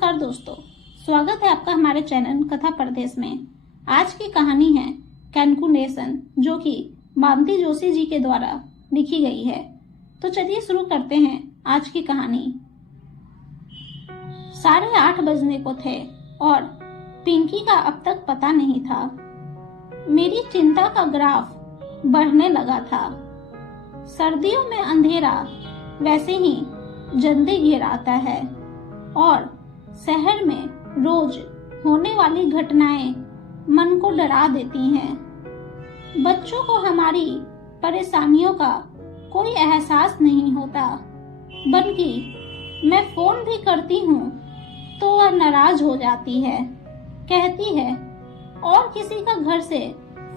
नमस्कार दोस्तों, स्वागत है आपका हमारे चैनल कथा परदेश में। आज की कहानी है कैनकुनेशन, जो कि मानती जोशी जी के द्वारा लिखी गई है। तो चलिए शुरू करते हैं आज की कहानी। 8:30 बजने को थे और पिंकी का अब तक पता नहीं था। मेरी चिंता का ग्राफ बढ़ने लगा था। सर्दियों में अंधेरा वैसे ही जल्दी घिर आता है और शहर में रोज होने वाली घटनाएं मन को डरा देती हैं। बच्चों को हमारी परेशानियों का कोई एहसास नहीं होता, बल्कि मैं फोन भी करती हूँ तो वह नाराज हो जाती है। कहती है और किसी का घर से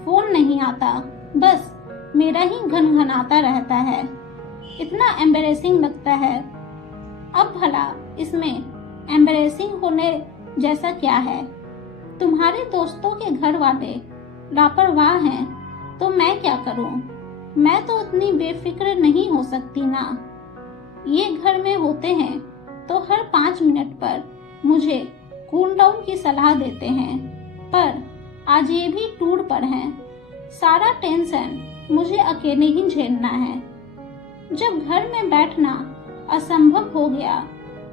फोन नहीं आता, बस मेरा ही घनघनाता रहता है। इतना एम्बैरेसिंग लगता है। अब भला इसमें एम्बैरेसिंग होने जैसा क्या है? तुम्हारे दोस्तों के घर वाले लापरवाह हैं तो मैं क्या करूं? मैं तो उतनी बेफिक्र नहीं हो सकती ना। ये घर में होते हैं तो हर 5 मिनट पर मुझे कूल डाउन की सलाह देते हैं, पर आज ये भी टूर पर हैं। सारा टेंशन मुझे अकेले ही झेलना है। जब घर में बैठना असंभव हो गया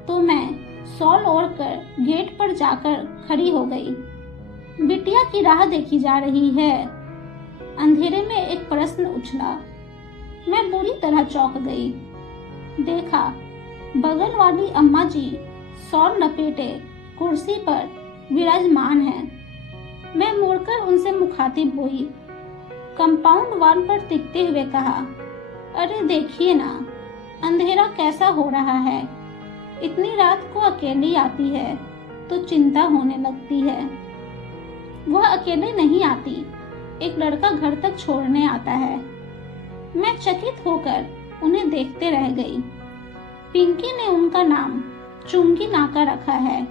तो मैं शॉल ओढ़ कर गेट पर जाकर खड़ी हो गई। बिटिया की राह देखी जा रही है। अंधेरे में एक प्रश्न उछला। मैं बुरी तरह चौंक गई। देखा, बगल वाली अम्मा जी शॉल लपेटे कुर्सी पर विराजमान हैं। मैं मुड़कर उनसे मुखातिब हुई। कंपाउंड वॉल पर टिकते हुए कहा, अरे देखिए ना, अंधेरा कैसा हो रहा है। इतनी रात को अकेली आती है तो चिंता होने लगती है। वह अकेले नहीं आती, एक लड़का घर तक छोड़ने आता है। मैं चकित होकर उन्हें देखते रह गई। पिंकी ने उनका नाम चुंगी नाका रखा है।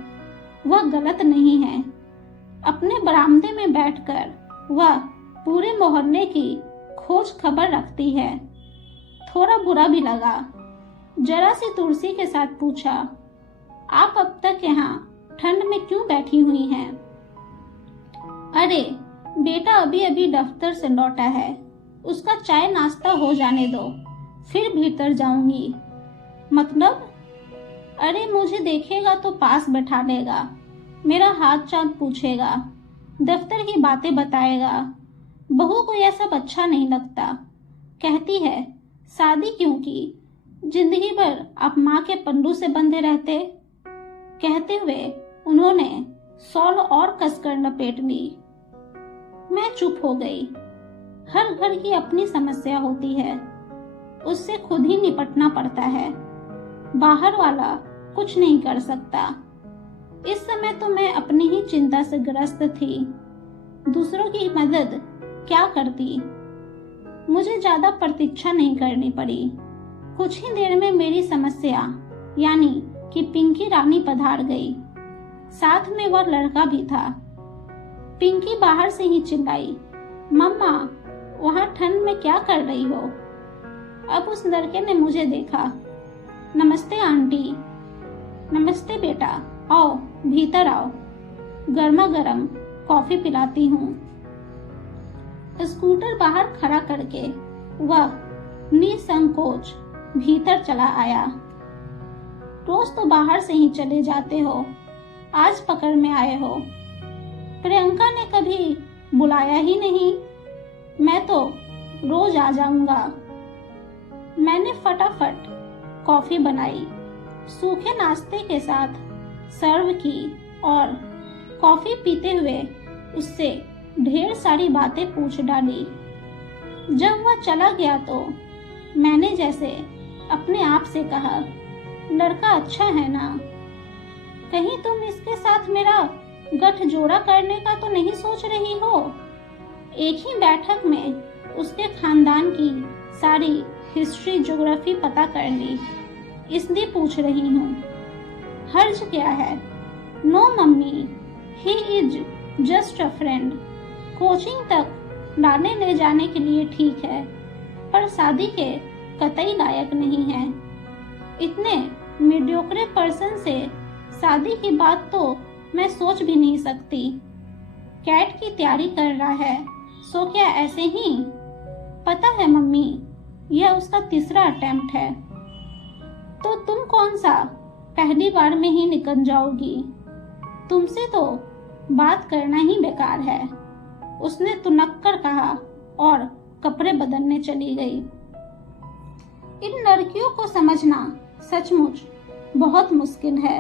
वह गलत नहीं है। अपने बरामदे में बैठकर वह पूरे मोहल्ले की खोज खबर रखती है। थोड़ा बुरा भी लगा। जरा सी तुलसी के साथ पूछा, आप अब तक यहाँ ठंड में क्यों बैठी हुई हैं? अरे बेटा अभी अभी दफ्तर से लौटा है, उसका चाय नाश्ता हो जाने दो, फिर भीतर जाऊंगी। मतलब? अरे मुझे देखेगा तो पास बैठा लेगा, मेरा हाथ चाँद पूछेगा, दफ्तर की बातें बताएगा। बहू को यह सब अच्छा नहीं लगता। कहती है शादी क्यों की, जिंदगी भर आप माँ के पल्लू से बंधे रहते। कहते हुए उन्होंने शॉल और कसकर लपेट ली। मैं चुप हो गई। हर घर की अपनी समस्या होती है, उससे खुद ही निपटना पड़ता है। बाहर वाला कुछ नहीं कर सकता। इस समय तो मैं अपनी ही चिंता से ग्रस्त थी। दूसरों की मदद क्या करती? मुझे ज्यादा प्रतीक्षा नहीं करनी पड़ी। कुछ ही देर में मेरी समस्या यानी कि पिंकी रानी पधार गई। साथ में वह लड़का भी था। पिंकी बाहर से ही चिल्लाई, मम्मा वहां ठंड में क्या कर रही हो? अब उस लड़के ने मुझे देखा। नमस्ते आंटी। नमस्ते बेटा, आओ भीतर आओ, गर्मा गर्म कॉफी पिलाती हूँ। स्कूटर बाहर खड़ा करके वह निसंकोच भीतर चला आया। रोज तो बाहर से ही चले जाते हो, आज पकड़ में आए हो। प्रियंका ने कभी बुलाया ही नहीं। मैं तो रोज आ जाऊंगा। मैंने फटाफट कॉफी बनाई, सूखे नाश्ते के साथ सर्व की और कॉफी पीते हुए उससे ढेर सारी बातें पूछ डाली। जब वह चला गया तो मैंने जैसे अपने आप से कहा, लड़का अच्छा है ना? कहीं तुम इसके साथ मेरा गठजोड़ा करने का तो नहीं सोच रही हो? एक ही बैठक में उसके खानदान की सारी हिस्ट्री ज्योग्राफी पता कर ली, इसलिए पूछ रही हूँ। हर्ज क्या है? No mummy, he is just a friend. Coaching तक लाने ले जाने के लिए ठीक है, पर शादी के कतई लायक नहीं है। इतने मीडियोक्रे पर्सन से शादी की बात तो मैं सोच भी नहीं सकती। कैट की तैयारी कर रहा है, सो क्या ऐसे ही? पता है मम्मी, यह उसका तीसरा अटेम्प्ट है। तो तुम कौन सा पहली बार में ही निकल जाओगी? तुमसे तो बात करना ही बेकार है, उसने तुनक कर कहा और कपड़े बदलने चली गई। इन लड़कियों को समझना सचमुच बहुत मुश्किल है।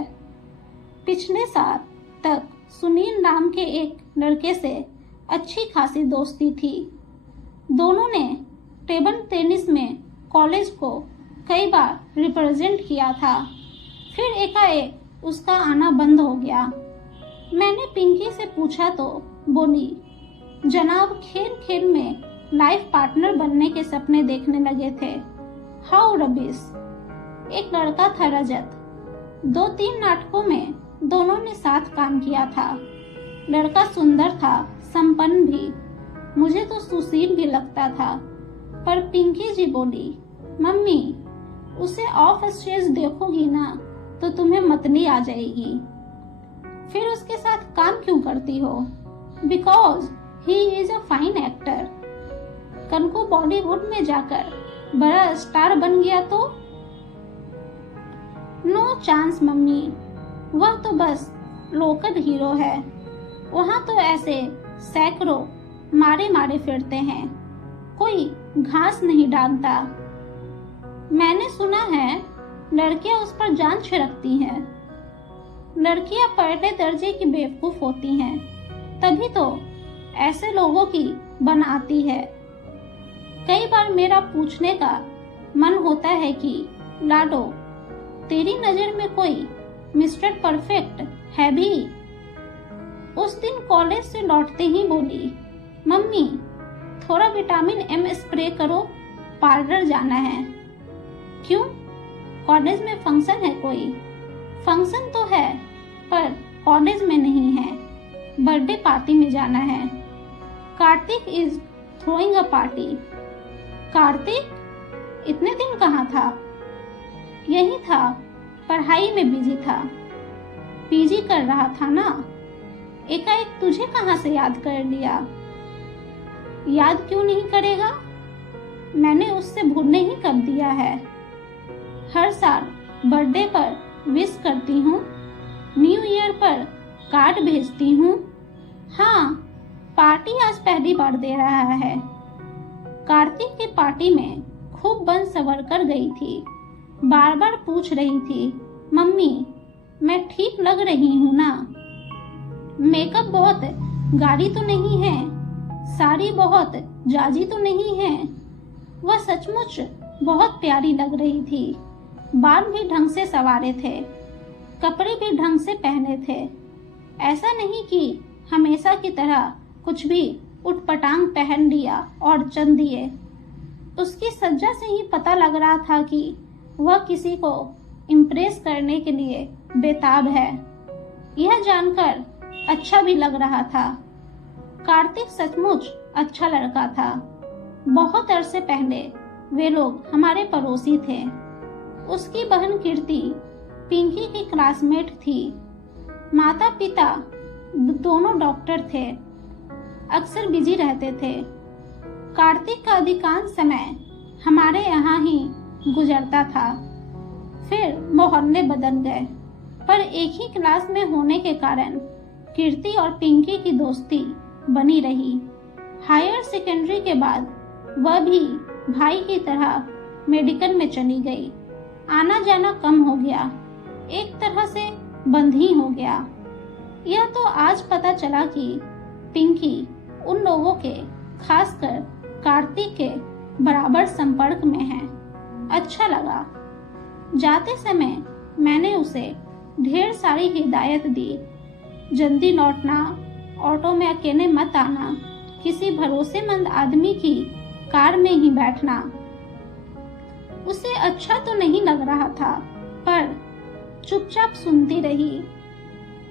पिछले साल तक सुनील नाम के एक लड़के से अच्छी खासी दोस्ती थी। दोनों ने टेबल टेनिस में कॉलेज को कई बार रिप्रेजेंट किया था। फिर एकाएक उसका आना बंद हो गया। मैंने पिंकी से पूछा तो बोली, जनाब खेल खेल में लाइफ पार्टनर बनने के सपने देखने लगे थे। How rubbish. एक लड़का था रजत, 2-3 नाटकों में दोनों ने साथ काम किया था। लड़का सुंदर था, संपन्न भी, मुझे तो सुशील भी लगता था। पर पिंकी जी बोली, मम्मी उसे ऑफ स्टेज देखोगी ना तो तुम्हें मतली आ जाएगी। फिर उसके साथ काम क्यों करती हो? Because he is a fine actor. कल को बॉलीवुड में जाकर बड़ा स्टार बन गया तो? नो चांस मम्मी, वह तो बस लोकल हीरो है। वहाँ तो ऐसे सैकड़ों मारे मारे फिरते हैं, कोई घास नहीं डालता। मैंने सुना है लड़कियां उस पर जान छिड़कती हैं। लड़कियां पहले दर्जे की बेवकूफ होती हैं, तभी तो ऐसे लोगों की बनाती है। कई बार मेरा पूछने का मन होता है कि लाडो, तेरी नजर में कोई मिस्टर परफेक्ट है भी? उस दिन कॉलेज से लौटते ही बोली, मम्मी थोड़ा विटामिन एम स्प्रे करो, पार्लर जाना है। क्यों? कॉलेज में फंक्शन है कोई? फंक्शन तो है पर कॉलेज में नहीं है, बर्थडे पार्टी में जाना है। Kartik is throwing a party. Kartik? इतने दिन कहाँ था? यही था, पढ़ाई में बिजी था। पीजी कर रहा था ना। एकाएक तुझे कहाँ से याद कर लिया? याद क्यों नहीं करेगा? मैंने उससे भूलने ही कर दिया है। हर साल बर्थडे पर विश करती हूँ, न्यू ईयर पर कार्ड भेजती हूँ। हाँ, पार्टी आज पहली बार दे रहा है। कार्तिक की पार्टी में खूब बन सवर कर गई थी। बार बार पूछ रही थी, मम्मी मैं ठीक लग रही हूँ ना? मेकअप बहुत गाढ़ी तो नहीं है, साड़ी बहुत जाजी तो नहीं है। वह सचमुच बहुत प्यारी लग रही थी। बाल भी ढंग से संवारे थे, कपड़े भी ढंग से पहने थे। ऐसा नहीं कि हमेशा की तरह कुछ भी उटपटांग पहन लिया और चल दिए। उसकी सज्जा से ही पता लग रहा था कि वह किसी को इम्प्रेस करने के लिए बेताब है। यह जानकर अच्छा भी लग रहा था। कार्तिक सचमुच अच्छा लड़का था। बहुत अरसे पहले वे लोग हमारे पड़ोसी थे। उसकी बहन कीर्ति पिंकी की क्लासमेट थी। माता पिता दोनों डॉक्टर थे, अक्सर बिजी रहते थे। कार्तिक का अधिकांश समय हमारे यहाँ ही गुजरता था। फिर मोहल्ले बदल गए, पर एक ही क्लास में होने के कारण कीर्ति और पिंकी की दोस्ती बनी रही। हायर सेकेंडरी के बाद वह भी भाई की तरह मेडिकल में चली गई। आना जाना कम हो गया, एक तरह से बंद ही हो गया। यह तो आज पता चला कि पिंकी उन लोगों के, खासकर कार्तिक के बराबर संपर्क में है। अच्छा लगा। जाते समय मैंने उसे ढेर सारी हिदायत दी। जल्दी लौटना, ऑटो में अकेले मत आना, किसी भरोसेमंद आदमी की कार में ही बैठना। उसे अच्छा तो नहीं लग रहा था, पर चुपचाप सुनती रही।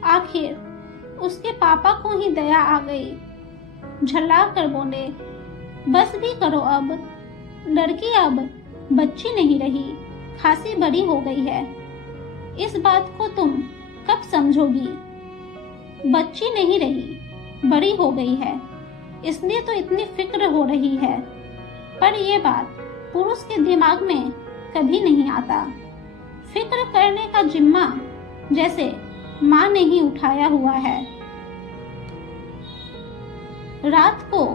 आखिर उसके पापा को ही दया आ गई। झल्ला कर बोले, बस भी करो अब, लड़की अब बच्ची नहीं रही, खासी बड़ी हो गई है। इस बात को तुम कब समझोगी? बच्ची नहीं रही, बड़ी हो गई है, इसलिए तो इतनी फिक्र हो रही है। पर यह बात पुरुष के दिमाग में कभी नहीं आता। फिक्र करने का जिम्मा जैसे माँ ने ही उठाया हुआ है। रात को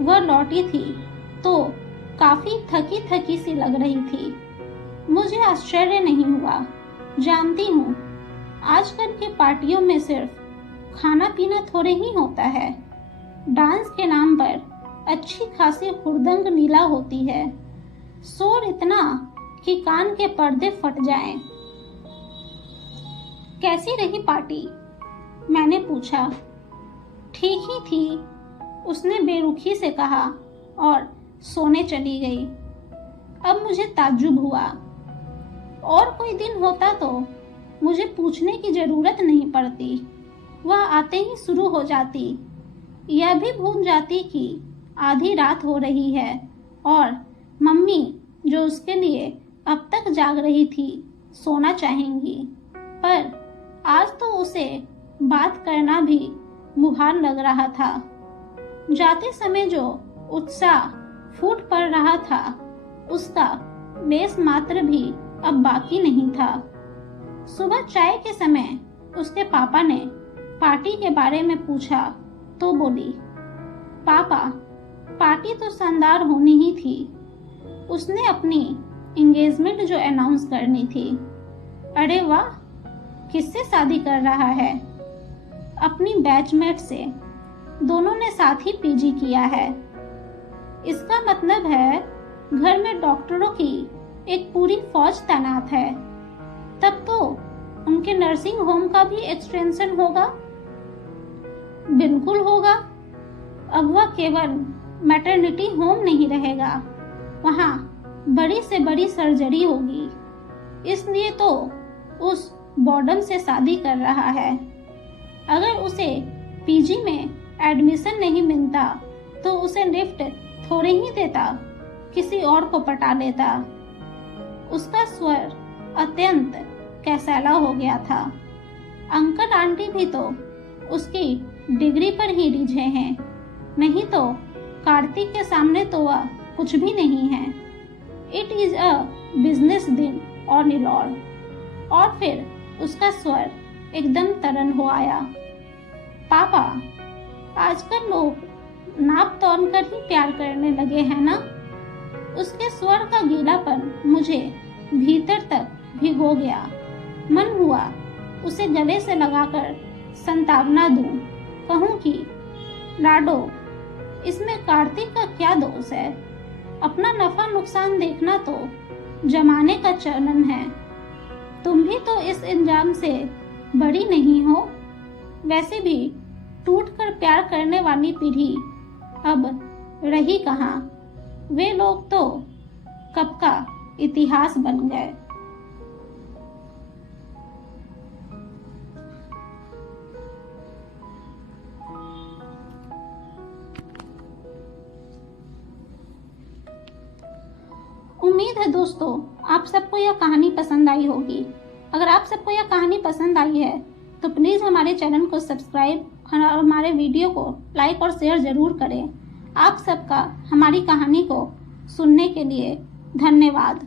वह लौटी थी तो काफी थकी थकी सी लग रही थी। मुझे आश्चर्य नहीं हुआ। जानती हूँ आजकल की पार्टियों में सिर्फ खाना पीना थोड़े ही होता है। डांस के नाम पर अच्छी खासी हुड़दंग नीला होती है। शोर इतना कि कान के पर्दे फट जाएं। कैसी रही पार्टी? मैंने पूछा। ठीक ही थी, उसने बेरुखी से कहा और सोने चली गई। अब मुझे ताज्जुब हुआ। और कोई दिन होता तो मुझे पूछने की जरूरत नहीं पड़ती, वह आते ही शुरू हो जाती। यह भी भूल जाती कि आधी रात हो रही है और मम्मी जो उसके लिए अब तक जाग रही थी सोना चाहेंगी। पर आज तो उसे बात करना भी मुहाल लग रहा था। जाते समय जो उत्साह फूट पड़ रहा था उसका लेस मात्र भी अब बाकी नहीं था। सुबह चाय के समय उसके पापा ने पार्टी के बारे में पूछा तो बोली, पापा पार्टी तो शानदार होनी ही थी। उसने अपनी एंगेजमेंट जो अनाउंस करनी थी। अरे वाह, किससे शादी कर रहा है? अपनी बैचमेट से। दोनों ने साथ ही पीजी किया है। इसका मतलब है घर में डॉक्टरों की एक पूरी फौज तैनात है। तब तो उनके नर्सिंग होम का भी एक्सटेंशन होगा। बिल्कुल होगा। अब वह केवल मैटरनिटी होम नहीं रहेगा, वहाँ बड़ी से बड़ी सर्जरी होगी। इसलिए तो उस बॉर्डन से शादी कर रहा है। अगर उसे पीजी में एडमिशन नहीं मिलता तो उसे लिफ्ट थोड़े ही देता, किसी और को पटा लेता। उसका स्वर अत्यंत कैसाला हो गया था। अंकल आंटी भी तो उसकी डिग्री पर ही रिझे हैं, नहीं तो कार्तिक के सामने तो वह कुछ भी नहीं है। इट इज अ बिजनेस दिन और निलौर। और फिर उसका स्वर एकदम तरल हो आया। पापा, आजकल लोग नाप तौल कर ही प्यार करने लगे हैं ना? उसके स्वर का गीलापन मुझे भीतर तक भिगो गया। मन हुआ उसे गले से लगाकर संतावना दूं, कहूं कि लाडो, इसमें कार्तिक का क्या दोष है? अपना नफा नुकसान देखना तो जमाने का चलन है। तुम भी तो इस इल्जाम से बड़ी नहीं हो। वैसे भी टूटकर प्यार करने वाली पीढ़ी अब रही कहाँ? वे लोग तो कब का इतिहास बन गए। उम्मीद है दोस्तों आप सबको यह कहानी पसंद आई होगी। अगर आप सबको यह कहानी पसंद आई है तो प्लीज़ हमारे चैनल को सब्सक्राइब और हमारे वीडियो को लाइक और शेयर ज़रूर करें। आप सबका हमारी कहानी को सुनने के लिए धन्यवाद।